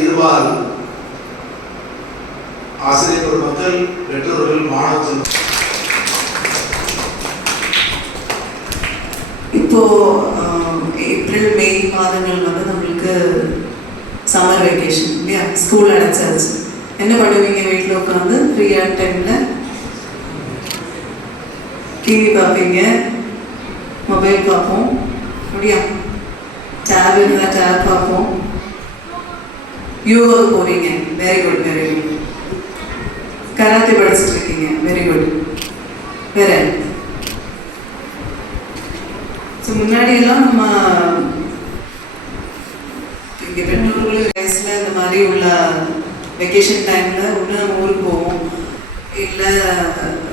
இதுவால் ஆசிரியர் பெருமக்கள், பெற்றோர்கள், மாணவர்கள் இப்போ ஏப்ரல் மே மாதங்கள் வந்து நம்மளுக்கு சம்மர் வெக்கேஷன் இல்லையா, ஸ்கூல் அடைச்சாச்சு. என்ன பண்ணுவீங்க? வீட்டில் உட்காந்து ஃப்ரீயான டைமில் டிவி பார்ப்பீங்க, மொபைல் பார்ப்போம், அப்படியா? டேப் இருந்தால் டேப் பார்ப்போம், யோகா போவீங்க, very good very good. Karate படிச்சுட்டு இருக்கீங்க, வெரி குட். வேற முன்னாடியெல்லாம் நம்ம இங்கே பெற்றோர்கள் வயசில் இந்த மாதிரி உள்ள வெக்கேஷன் டைமில் ஒன்று நம்ம ஊருக்கு போவோம், இல்லை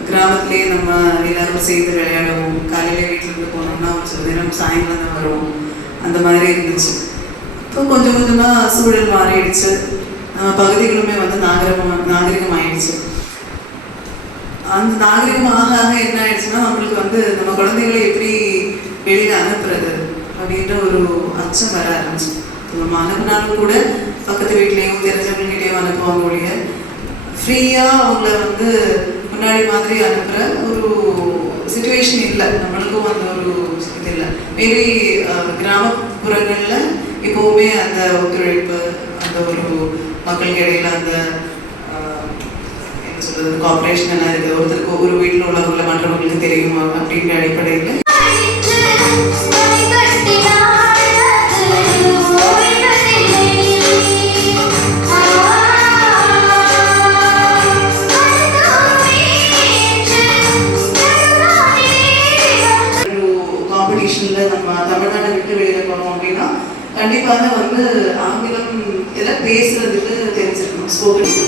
கிராமத்துலேயே நம்ம எல்லாரும் சேர்ந்து விளையாடுவோம். காலையில் வீட்டிலேருந்து போனோம்னா ஒரு சில நேரம் சாயங்காலம் தான் வருவோம். அந்த மாதிரி இருந்துச்சு. இப்போ கொஞ்சம் கொஞ்சமாக சூழல் மாறிடுச்சு. நம்ம பகுதிகளுமே வந்து நாகரிகம் ஆயிடுச்சு. அந்த நாகரிகமாக என்ன ஆயிடுச்சுன்னா, நம்மளுக்கு வந்து நம்ம குழந்தைகளை எப்படி வெளியில் அனுப்புறது அப்படின்ற ஒரு அச்சம் வர ஆரம்பிச்சு. நம்ம அனுப்புனாலும் கூட பக்கத்து வீட்லேயும் தெரிஞ்சவங்ககிட்டையும் அனுப்புவாங்க ஒழிய ஃப்ரீயாக அவங்கள வந்து முன்னாடி மாதிரி அனுப்புகிற ஒரு சிச்சுவேஷன் இல்லை. நம்மளுக்கும் அந்த ஒரு இது இல்லை. மேபி கிராமப்புறங்களில் இப்போவுமே அந்த ஒத்துழைப்பு, அந்த ஒரு மக்களுக்கு இடையில அந்த என்ன சொல்கிறது, கோஆப்ரேஷன் எல்லாம் இருக்குது. ஒருத்தருக்கு ஒரு வீட்டில் உள்ளவங்களை மற்றவங்களுக்கு தெரியும் அப்படின்ற அடிப்படையில் நம்ம தமிழ்நாட்டை விட்டு வெளியில் போனோம் அப்படின்னா கண்டிப்பாக வந்து ஆங்கிலம் இதெல்லாம் பேசுறதுக்கு தெரிஞ்சிருக்கணும். ஸ்போக்கன்